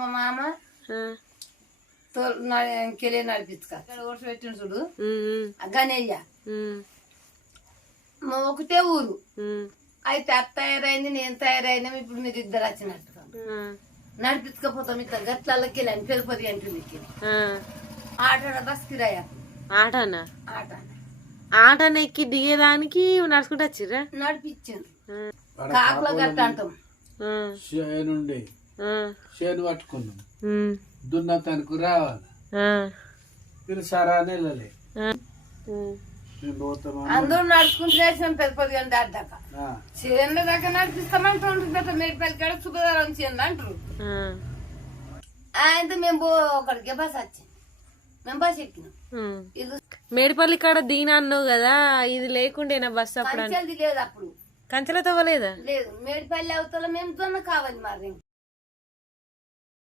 మా మామ కెళ్ళి నడిపించుక ఓట్స్ పెట్టిన చూడు గనేయ్య ఒకటే ఊరు అయితే అత్త తయారైంది నేను తయారైనా ఇప్పుడు మీరు ఇద్దరు వచ్చినట్టుగా నడిపించకపోతాం ఇట్లా గట్లకి వెళ్ళాను పెరుపతి అంటుంది ఆట బస్ కిరాయా ఆటనా ఆటన ఎక్కి దిగేదానికి నడుచుకుంటూ వచ్చిర్రా నడిపించాను కాకుల గట్ట అంటాం చేను పట్టుకున్నాం దున్నతానికి రావాలి మీరు సరా నెలలే అందరూ నడుచుకుంటూ వేసినాం పెరుపతి గంట దాకా చేనుల దాకా నడిపిస్తామంటే మేడిపల్లి కాడ సుఖదారం చేయండి అంటారు ఆయనతో మేము ఒకడికి బస్ వచ్చింది మేము బస్ ఎక్కినాం మేడిపల్లి కాడ దీని అన్నావు కదా ఇది లేకుండేనా బస్సు అప్పుడు లేదు అప్పుడు కంచెలతో లేదా లేదు మేడిపల్లి అవతల మేము కావాలి మరి